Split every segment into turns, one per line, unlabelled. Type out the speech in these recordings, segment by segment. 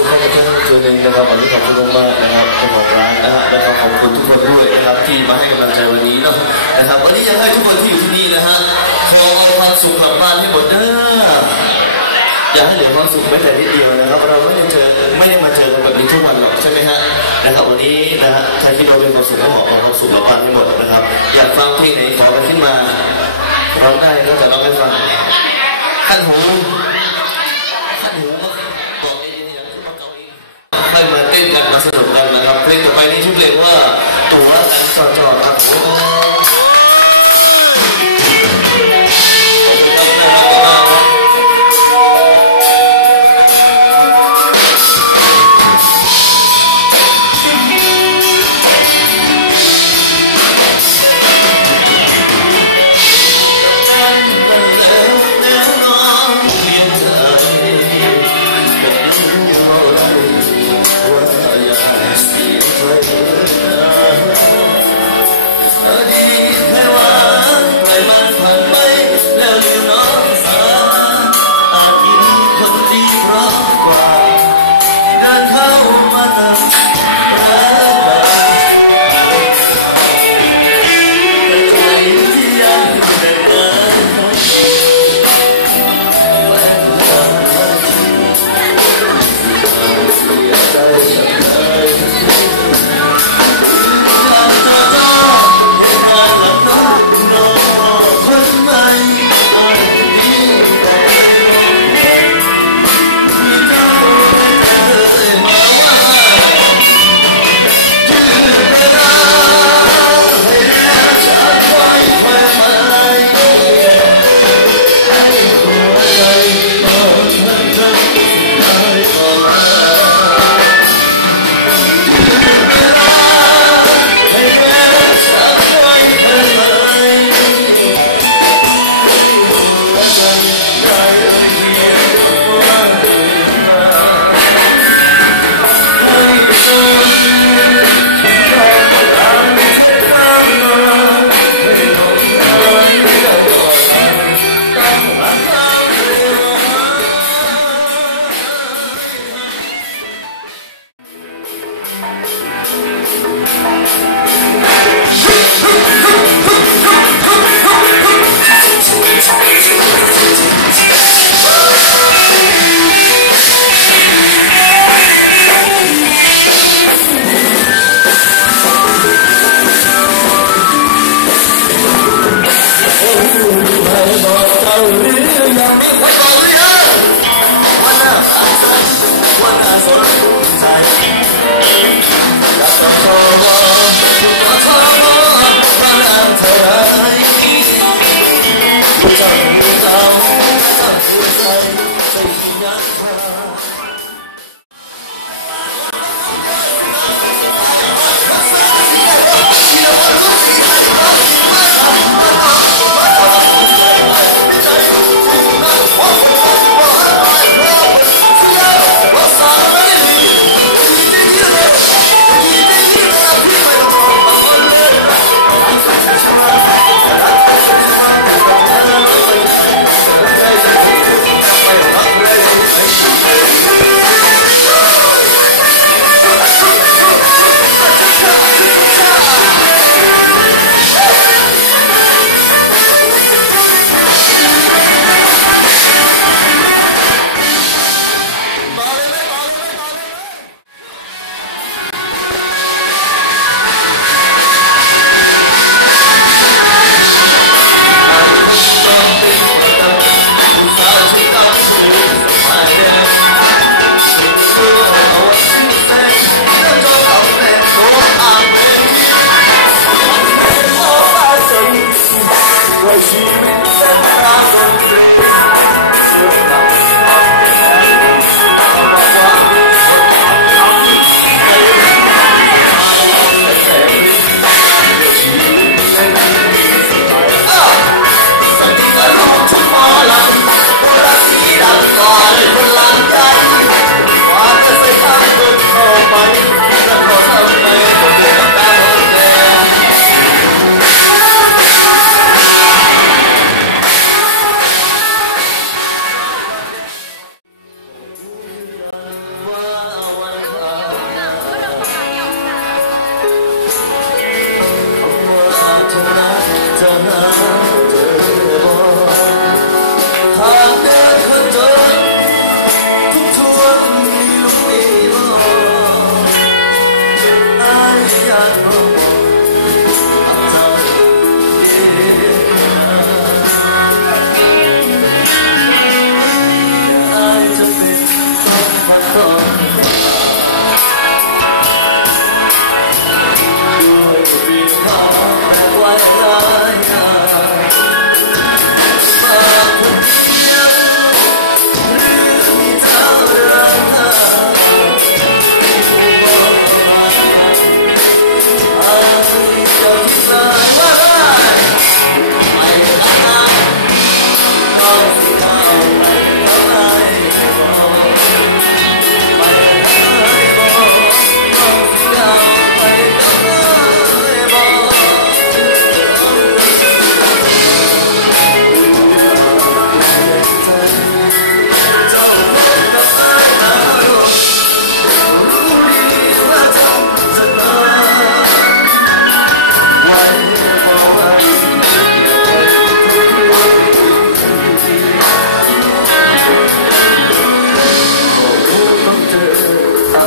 สุขให้กับเพื่อนทีนึงนะครับวันนี้ขอบคุณมากนะครับเจ้าของร้านนะฮะแล้วก็ขอบคุณทุกคนด้วยนะครับที่มาให้กำลังใจวันนี้เนาะนะครับ วันนี้อยากให้ทุกคนที่อยู่ที่นี่นะฮะขอเอาความสุขกลับบ้านให้หมดเด้ออย่าให้เหลือความสุขแม้แต่นิดเดียวนะครับ เราไม่ได้เจอไม่ได้มาเจอกันแบบนี้ทุกวันหรอกใช่ไหมฮะนะครับวันนี้นะฮะใครที่เราเป็นความสุขก็ขอเอาความสุขกลับบ้านให้หมดนะครับ อยากฟังเพลงไหนขอกันขึ้นมาร้องได้ก็จะร้องให้ฟังขั้นหู ไปในชุดเลเวอร์ตัวกันจอดครับ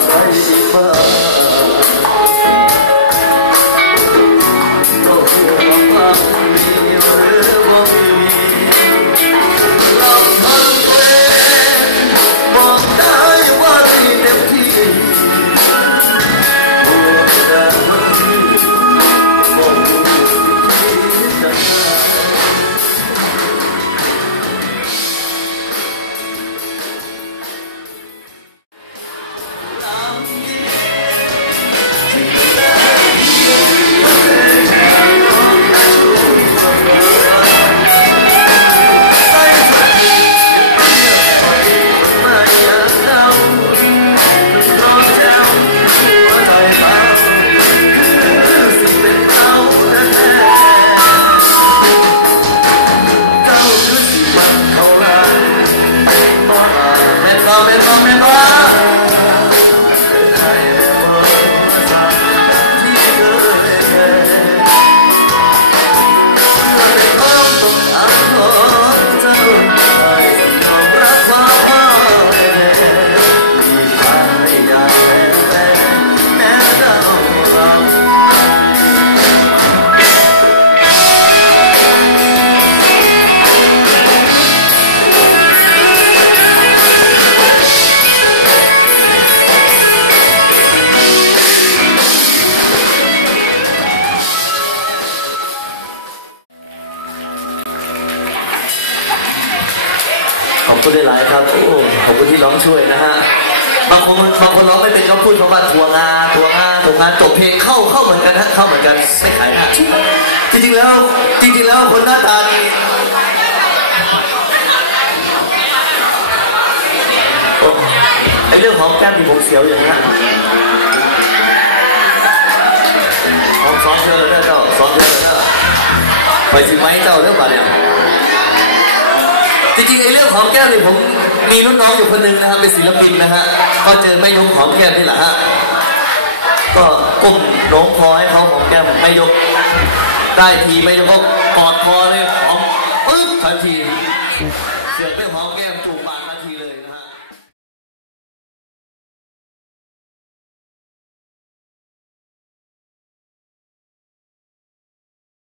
I'll างคนบางคนร้องไม่เป็นก็พูดคำว่าทัวงาทัวงาทัวงาจบเพลงเข้าเข้าเหมือนกันฮะเข้าเหมือนกันไม่ขายหน้าจริงๆแล้วจริงๆแล้วคนหน้าตาดีโอ้ไอเรื่องของแก้มที่ผมเสียวอย่างนั้นผมซ้อมเธอเลยเจ้าซ้อมเธอเลยเจ้าไปสิไหมเจ้าเรื่องอะไรเนี่ยจริงๆไอ้เรื่องหอมแก้มนี่ผม มีรุ่นน้องอยู่คนหนึ่งนะครับเป็นศิลปินนะฮะก็เจอไม่ยกหอมแก้มนี่แหละฮะก็ก้มโน้มคอให้เขาหอมแก้มไม่ยกได้ทีไม่ยกก็กอดคอเลยหอมปึ๊บทันทีเสือกไม่หอมแก้มถูกปาก